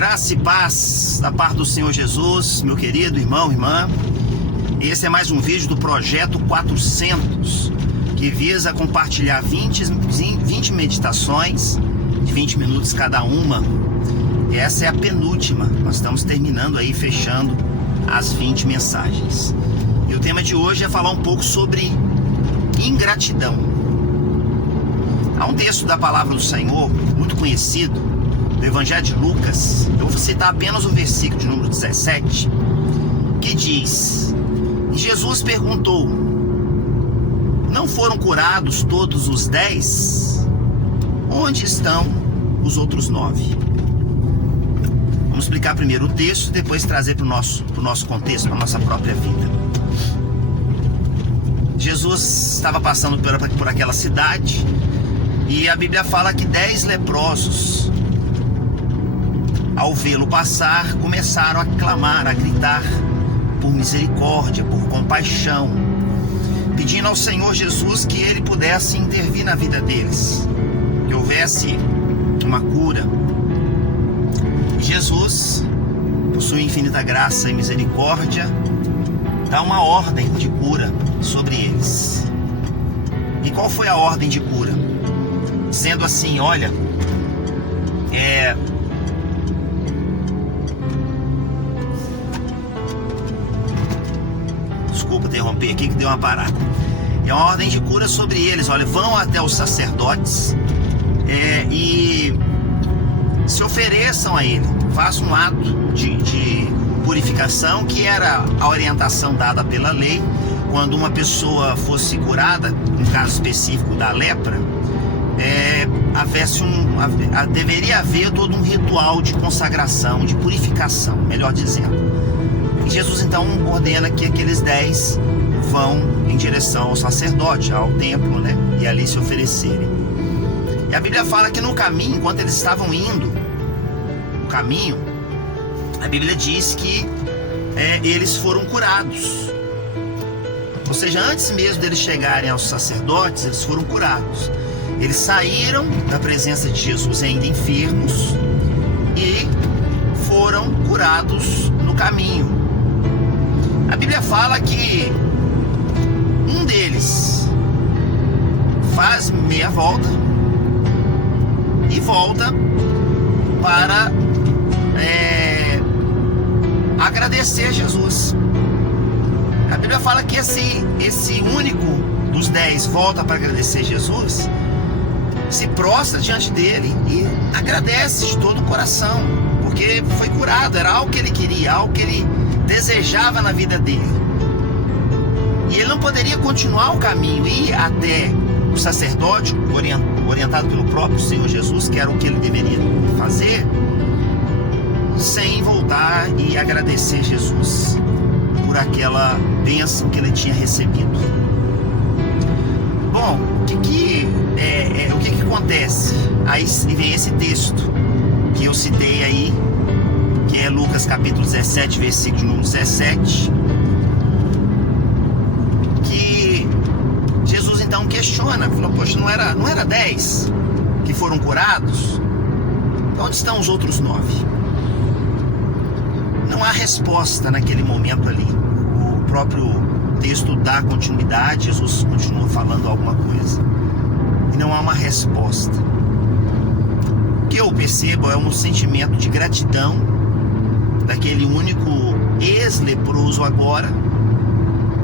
Graça e paz da parte do Senhor Jesus, meu querido irmão, irmã. Esse é mais um vídeo do Projeto 400, que visa compartilhar 20 meditações, de 20 minutos cada uma. E essa é a penúltima, nós estamos terminando aí, fechando as 20 mensagens. E o tema de hoje é falar um pouco sobre ingratidão. Há um texto da Palavra do Senhor, muito conhecido, do Evangelho de Lucas. Eu vou citar apenas o versículo de número 17, que diz: e Jesus perguntou: não foram curados todos os 10? Onde estão os outros 9? Vamos explicar primeiro o texto e depois trazer para o nosso contexto, para a nossa própria vida. Jesus estava passando por aquela cidade e a Bíblia fala que 10 leprosos, ao vê-lo passar, começaram a clamar, a gritar por misericórdia, por compaixão, pedindo ao Senhor Jesus que Ele pudesse intervir na vida deles, que houvesse uma cura. E Jesus, por sua infinita graça e misericórdia, dá uma ordem de cura sobre eles. E qual foi a ordem de cura? Dizendo assim: olha, desculpa interromper aqui que deu uma parada. É uma ordem de cura sobre eles. Olha, vão até os sacerdotes e se ofereçam a ele, façam um ato de purificação, que era a orientação dada pela lei. Quando uma pessoa fosse curada, no caso específico da lepra, deveria haver todo um ritual de consagração, de purificação, melhor dizendo. E Jesus então ordena que aqueles 10 vão em direção ao sacerdote, ao templo, né? E ali se oferecerem. E a Bíblia fala que no caminho, enquanto eles estavam indo, no caminho, a Bíblia diz que eles foram curados. Ou seja, antes mesmo deles chegarem aos sacerdotes, eles foram curados. Eles saíram da presença de Jesus ainda enfermos e foram curados no caminho. A Bíblia fala que um deles faz meia volta e volta para agradecer a Jesus. A Bíblia fala que esse único dos 10 volta para agradecer a Jesus, se prostra diante dele e agradece de todo o coração, porque foi curado, era algo que ele queria, algo que ele desejava na vida dele. E ele não poderia continuar o caminho, ir até o sacerdote, orientado pelo próprio Senhor Jesus, que era o que ele deveria fazer, sem voltar e agradecer Jesus por aquela bênção que ele tinha recebido. Bom, o que acontece? Aí vem esse texto que eu citei aí, que é Lucas capítulo 17, versículo número 17, que Jesus então questiona, falou: poxa, não era 10 que foram curados? Onde estão os outros 9? Não há resposta naquele momento ali. O próprio texto dá continuidade, Jesus continua falando alguma coisa e não há uma resposta. O que eu percebo é um sentimento de gratidão daquele único ex-leproso agora,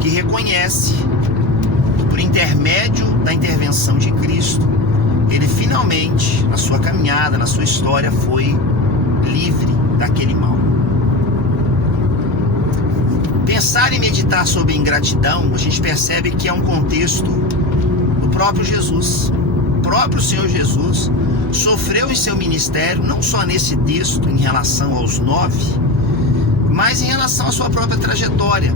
que reconhece que por intermédio da intervenção de Cristo, ele finalmente, na sua caminhada, na sua história, foi livre daquele mal. Pensar e meditar sobre ingratidão, a gente percebe que é um contexto do próprio Jesus. O próprio Senhor Jesus sofreu em seu ministério, não só nesse texto em relação aos 9, mas em relação à sua própria trajetória.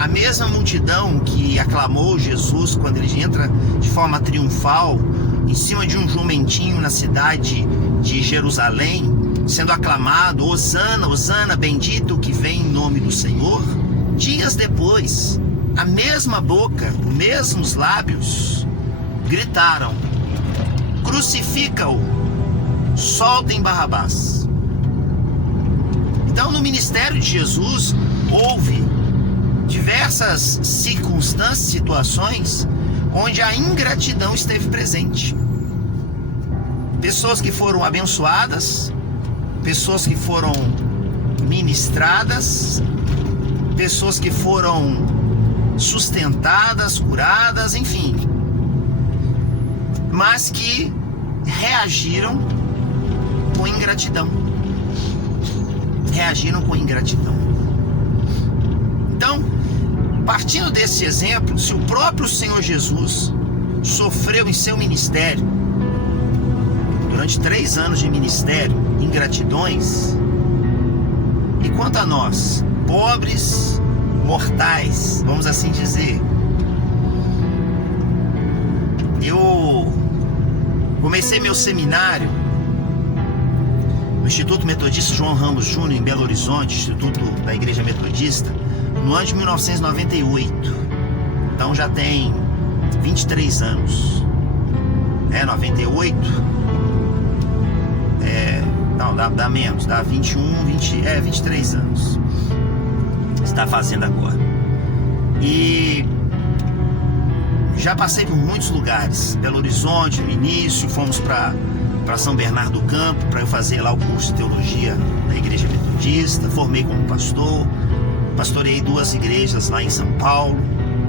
A mesma multidão que aclamou Jesus quando ele entra de forma triunfal em cima de um jumentinho na cidade de Jerusalém, sendo aclamado: Hosana, Hosana, bendito o que vem em nome do Senhor. Dias depois, a mesma boca, os mesmos lábios gritaram: crucifica-o, soltem Barrabás. Então, no ministério de Jesus, houve diversas circunstâncias, situações onde a ingratidão esteve presente. Pessoas que foram abençoadas, pessoas que foram ministradas, pessoas que foram sustentadas, curadas, enfim, mas que reagiram com ingratidão. Então, partindo desse exemplo, se o próprio Senhor Jesus sofreu em seu ministério, durante 3 anos de ministério, ingratidões, e quanto a nós, pobres, mortais, vamos assim dizer, eu comecei meu seminário no Instituto Metodista João Ramos Júnior, em Belo Horizonte, Instituto da Igreja Metodista, no ano de 1998. Então já tem 23 anos. 98? Não, dá menos, dá 23 anos. Está fazendo agora. E já passei por muitos lugares. Belo Horizonte, no início, fomos para São Bernardo do Campo, para eu fazer lá o curso de teologia da Igreja Metodista. Formei como pastor, pastorei 2 igrejas lá em São Paulo,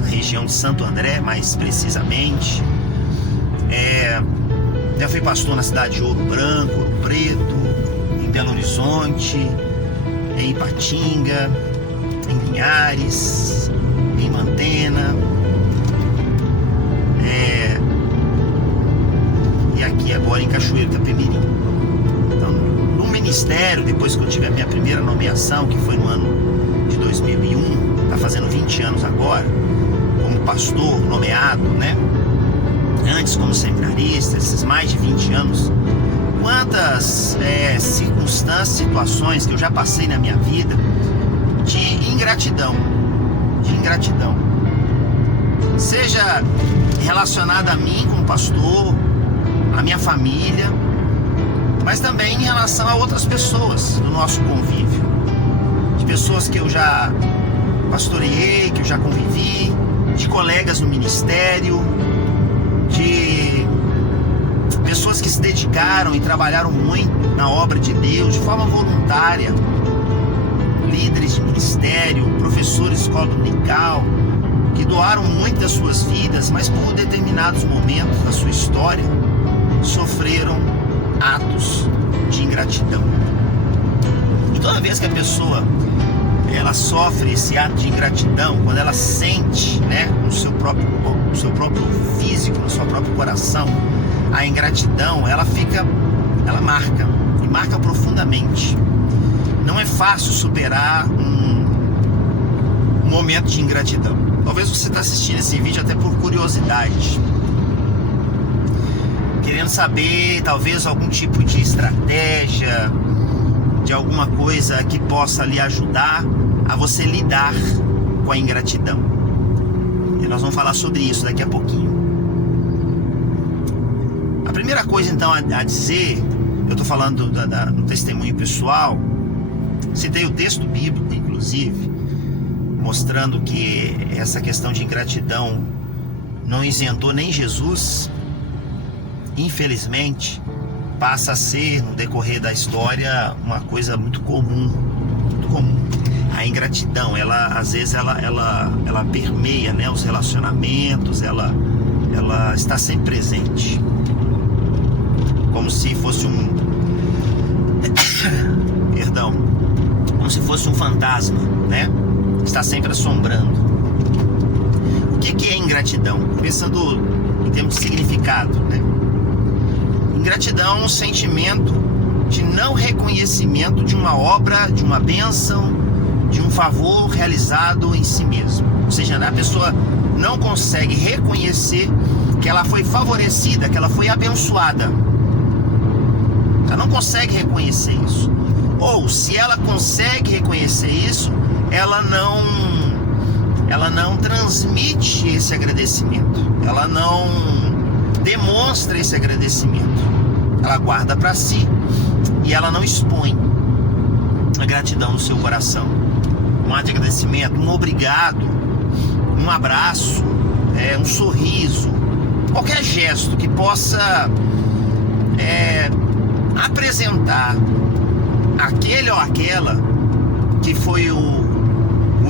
na região de Santo André, mais precisamente. Já fui pastor na cidade de Ouro Branco, Ouro Preto, em Belo Horizonte, em Ipatinga, em Linhares, em Mantena, e aqui agora em Cachoeiro, Itapemirim. Então, no ministério, depois que eu tive a minha primeira nomeação, que foi no ano de 2001, está fazendo 20 anos agora, como pastor nomeado, né? Antes como seminarista, esses mais de 20 anos, quantas circunstâncias, situações que eu já passei na minha vida de ingratidão, seja relacionada a mim como pastor, a minha família, mas também em relação a outras pessoas do nosso convívio, de pessoas que eu já pastoreei, que eu já convivi, de colegas no ministério, de pessoas que se dedicaram e trabalharam muito na obra de Deus de forma voluntária, líderes de ministério, professores de escola dominical, que doaram muito das suas vidas, mas por determinados momentos da sua história sofreram atos de ingratidão. E toda vez que a pessoa ela sofre esse ato de ingratidão, quando ela sente, né, no seu próprio físico, no seu próprio coração, a ingratidão, ela marca profundamente. Não é fácil superar um momento de ingratidão. Talvez você está assistindo esse vídeo até por curiosidade, querendo saber talvez algum tipo de estratégia, de alguma coisa que possa lhe ajudar a você lidar com a ingratidão. E nós vamos falar sobre isso daqui a pouquinho. A primeira coisa então a dizer, eu estou falando do testemunho pessoal, citei o texto bíblico inclusive, mostrando que essa questão de ingratidão não isentou nem Jesus. Infelizmente, passa a ser, no decorrer da história, uma coisa muito comum. A ingratidão, ela às vezes ela permeia, né, os relacionamentos, ela está sempre presente, como se fosse como se fosse um fantasma, né? Está sempre assombrando. O que é ingratidão? Pensando em termos de significado, né? Ingratidão é um sentimento de não reconhecimento de uma obra, de uma bênção, de um favor realizado em si mesmo. Ou seja, a pessoa não consegue reconhecer que ela foi favorecida, que ela foi abençoada. Ela não consegue reconhecer isso. Ou, se ela consegue reconhecer isso, ela não transmite esse agradecimento. Ela não demonstra esse agradecimento. Ela guarda para si e ela não expõe. a gratidão no seu coração, um ato de agradecimento, um obrigado, um abraço, um sorriso, qualquer gesto que possa apresentar aquele ou aquela que foi o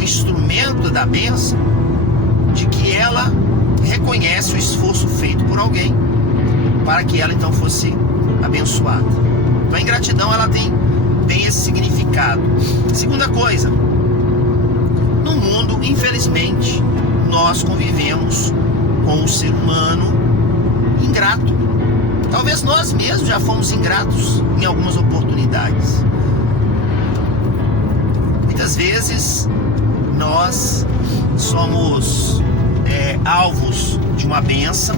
instrumento da bênção, de que ela reconhece o esforço feito por alguém para que ela então fosse abençoada. Então a ingratidão, ela tem esse significado. Segunda coisa, no mundo, infelizmente, nós convivemos com o ser humano ingrato. Talvez nós mesmos já fomos ingratos em algumas oportunidades. Muitas vezes nós somos alvos de uma bênção,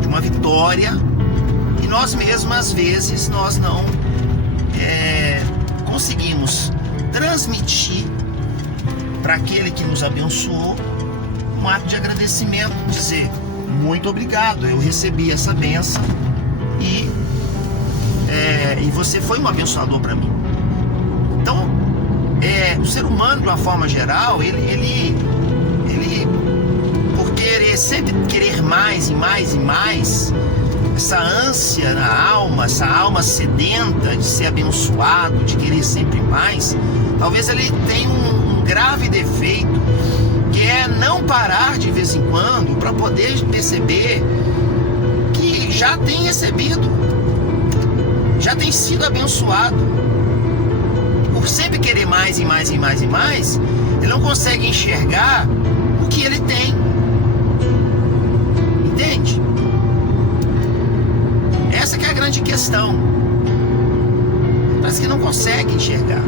de uma vitória, e nós mesmos, às vezes, nós não conseguimos transmitir para aquele que nos abençoou um ato de agradecimento, dizer muito obrigado, eu recebi essa bênção e você foi um abençoador para mim. Então, o ser humano, de uma forma geral, ele por sempre querer mais e mais e mais, essa ânsia na alma, essa alma sedenta de ser abençoado, de querer sempre mais, talvez ele tenha um grave defeito, que é não parar de vez em quando para poder perceber que já tem recebido, já tem sido abençoado. Por sempre querer mais e mais e mais e mais, ele não consegue enxergar o que ele tem. Entende? Essa que é a grande questão. Parece que não consegue enxergar.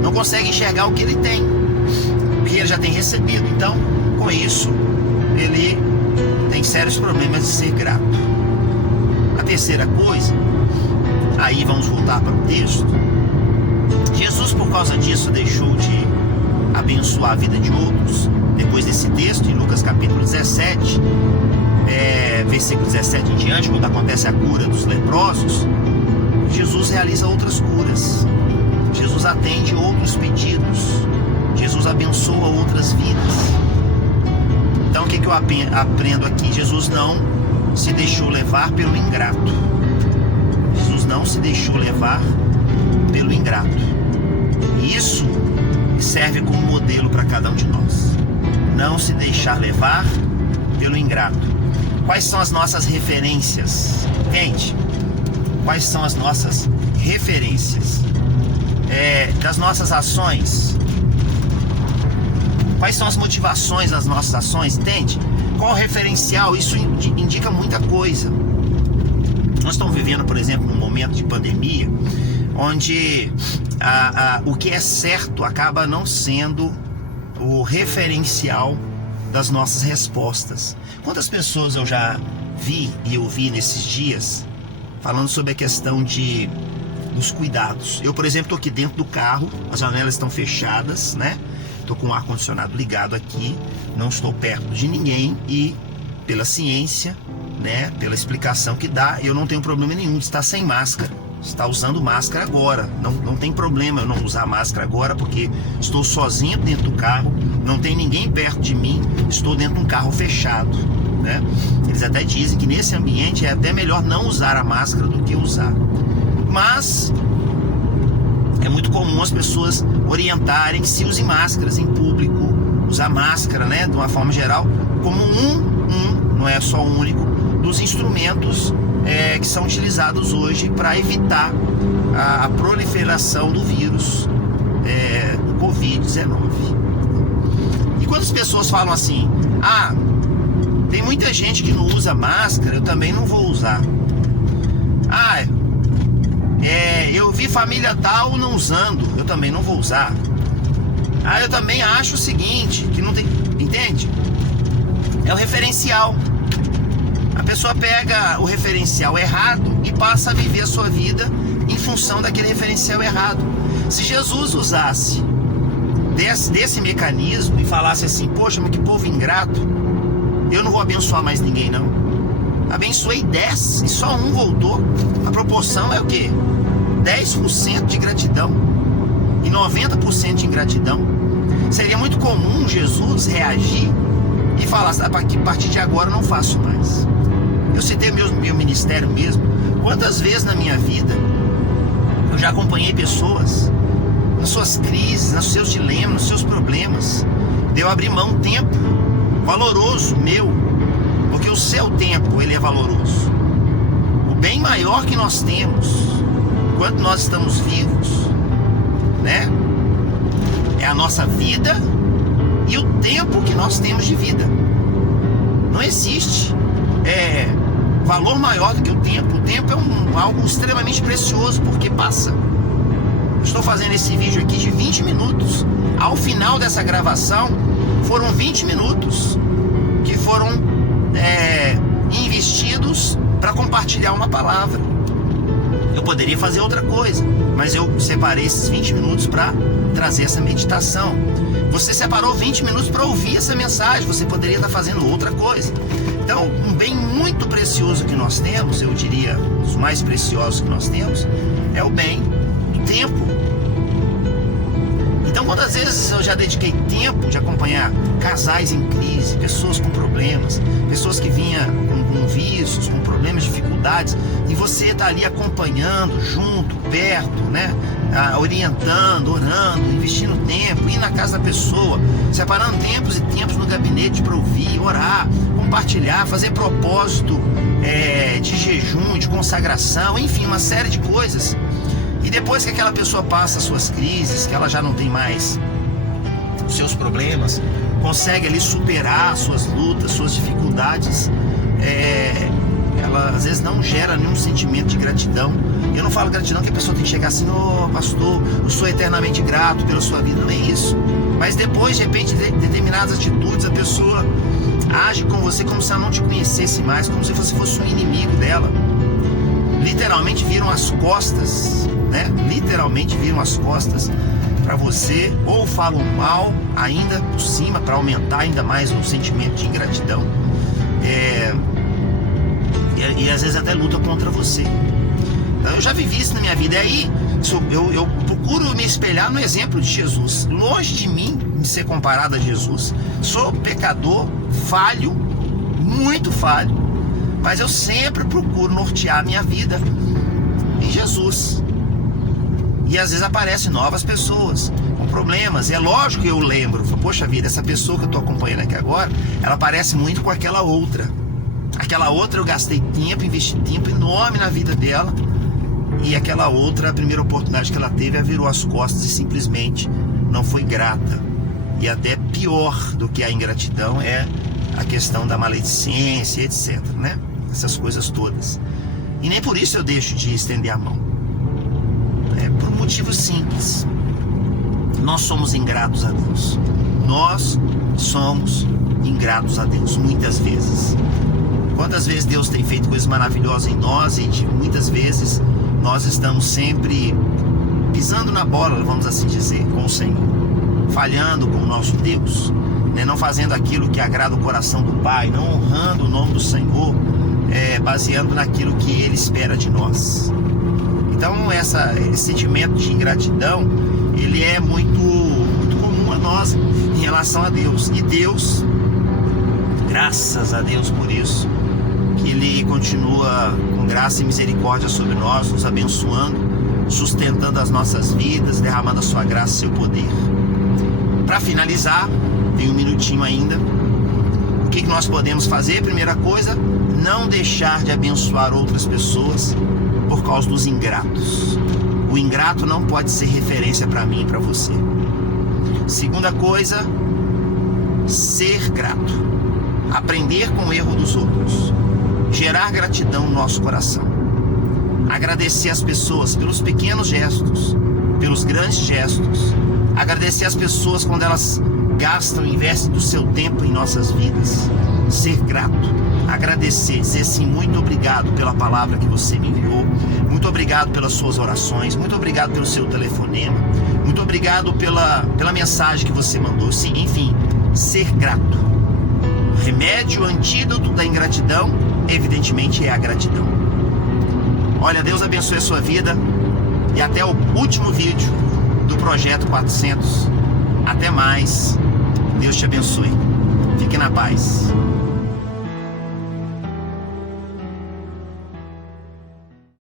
Não consegue enxergar o que ele tem, o que ele já tem recebido. Então, com isso, ele tem sérios problemas de ser grato. A terceira coisa, aí vamos voltar para o texto. Jesus, por causa disso, deixou de abençoar a vida de outros. Depois desse texto, em Lucas capítulo 17, versículo 17 em diante, quando acontece a cura dos leprosos, Jesus realiza outras curas. Jesus atende outros pedidos. Jesus abençoa outras vidas. Então, o que eu aprendo aqui? Jesus não se deixou levar pelo ingrato. Jesus não se deixou levar pelo ingrato. Isso serve como modelo para cada um de nós. Não se deixar levar pelo ingrato. Quais são as nossas referências? Gente, quais são as nossas referências das nossas ações? Quais são as motivações das nossas ações? Entende? Qual o referencial? Isso indica muita coisa. Nós estamos vivendo, por exemplo, num momento de pandemia, onde o que é certo acaba não sendo o referencial das nossas respostas. Quantas pessoas eu já vi e ouvi nesses dias falando sobre a questão dos cuidados? Eu, por exemplo, estou aqui dentro do carro, as janelas estão fechadas, né? Estou com o ar-condicionado ligado aqui, não estou perto de ninguém e, pela ciência, né, pela explicação que dá, eu não tenho problema nenhum de estar sem máscara. Está usando máscara agora, não tem problema eu não usar máscara agora, porque estou sozinho dentro do carro, não tem ninguém perto de mim, estou dentro de um carro fechado, né? Eles até dizem que nesse ambiente é até melhor não usar a máscara do que usar, mas é muito comum as pessoas orientarem que se use máscaras em público, usar máscara, né, de uma forma geral, como não é só o único, dos instrumentos que são utilizados hoje para evitar a proliferação do vírus do Covid-19. E quando as pessoas falam assim, tem muita gente que não usa máscara, eu também não vou usar. Eu vi família tal não usando, eu também não vou usar. Eu também acho o seguinte, que não tem... Entende? É o referencial. A pessoa pega o referencial errado e passa a viver a sua vida em função daquele referencial errado. Se Jesus usasse desse mecanismo e falasse assim, poxa, mas que povo ingrato, eu não vou abençoar mais ninguém não. Abençoei 10 e só um voltou. A proporção é o quê? 10% de gratidão. e 90% de ingratidão. Seria muito comum Jesus reagir e falar: a partir de agora eu não faço mais. Eu citei meu ministério mesmo. Quantas vezes na minha vida eu já acompanhei pessoas nas suas crises, nos seus dilemas, nos seus problemas, de eu abrir mão tempo valoroso meu, porque o seu tempo, ele é valoroso. O bem maior que nós temos enquanto nós estamos vivos, né, é a nossa vida e o tempo que nós temos de vida. Não existe valor maior do que o tempo. O tempo é algo extremamente precioso, porque passa. Eu estou fazendo esse vídeo aqui de 20 minutos. Ao final dessa gravação, foram 20 minutos que foram investidos para compartilhar uma palavra. Eu poderia fazer outra coisa, mas eu separei esses 20 minutos para trazer essa meditação. Você separou 20 minutos para ouvir essa mensagem, você poderia estar fazendo outra coisa. Então, um bem muito precioso que nós temos, eu diria, os mais preciosos que nós temos, é o bem do tempo. Então, quantas vezes eu já dediquei tempo de acompanhar casais em crise, pessoas com problemas, pessoas que vinham com vícios, com problemas, dificuldades, e você está ali acompanhando, junto, perto, né? Orientando, orando, investindo tempo, ir na casa da pessoa, separando tempos e tempos no gabinete para ouvir, orar, compartilhar, fazer propósito de jejum, de consagração, enfim, uma série de coisas. E depois que aquela pessoa passa as suas crises, que ela já não tem mais os seus problemas, consegue ali superar suas lutas, suas dificuldades, ela às vezes não gera nenhum sentimento de gratidão. Eu não falo gratidão que a pessoa tem que chegar assim: "Oh, pastor, eu sou eternamente grato pela sua vida", não é isso. Mas depois, de repente, de determinadas atitudes, a pessoa age com você como se ela não te conhecesse mais, como se você fosse um inimigo dela. Literalmente viram as costas, né? Literalmente viram as costas para você, ou falam mal ainda por cima para aumentar ainda mais o sentimento de ingratidão. E às vezes até luta contra você. Então, eu já vivi isso na minha vida. E aí eu procuro me espelhar no exemplo de Jesus. Longe de mim me ser comparado a Jesus. Sou pecador, falho, muito falho, mas eu sempre procuro nortear a minha vida em Jesus. E às vezes aparecem novas pessoas com problemas. E é lógico que eu lembro: poxa vida, essa pessoa que eu estou acompanhando aqui agora, ela parece muito com aquela outra. Aquela outra eu gastei tempo, investi tempo enorme na vida dela. E aquela outra, a primeira oportunidade que ela teve, ela virou as costas e simplesmente não foi grata. E até pior do que a ingratidão é a questão da maledicência, etc, né? Essas coisas todas. E nem por isso eu deixo de estender a mão. Por um motivo simples: nós somos ingratos a Deus. Nós somos ingratos a Deus, muitas vezes. Quantas vezes Deus tem feito coisas maravilhosas em nós, e muitas vezes nós estamos sempre pisando na bola, vamos assim dizer, com o Senhor, falhando com o nosso Deus, né? Não fazendo aquilo que agrada o coração do Pai, não honrando o nome do Senhor, baseando naquilo que Ele espera de nós. Então esse sentimento de ingratidão, ele é muito comum a nós em relação a Deus. E Deus, graças a Deus por isso, que Ele continua com graça e misericórdia sobre nós, nos abençoando, sustentando as nossas vidas, derramando a sua graça e seu poder. Para finalizar, tem um minutinho ainda. O que nós podemos fazer? Primeira coisa, não deixar de abençoar outras pessoas por causa dos ingratos. O ingrato não pode ser referência para mim e para você. Segunda coisa, ser grato. Aprender com o erro dos outros. Gerar gratidão no nosso coração. Agradecer as pessoas pelos pequenos gestos, pelos grandes gestos. Agradecer as pessoas quando elas gastam e investem do seu tempo em nossas vidas. Ser grato. Agradecer, dizer assim: muito obrigado pela palavra que você me enviou, muito obrigado pelas suas orações, muito obrigado pelo seu telefonema, muito obrigado pela mensagem que você mandou. Sim, enfim, ser grato. Remédio, antídoto da ingratidão, evidentemente, é a gratidão. Olha, Deus abençoe a sua vida e até o último vídeo do Projeto 400. Até mais. Deus te abençoe. Fique na paz.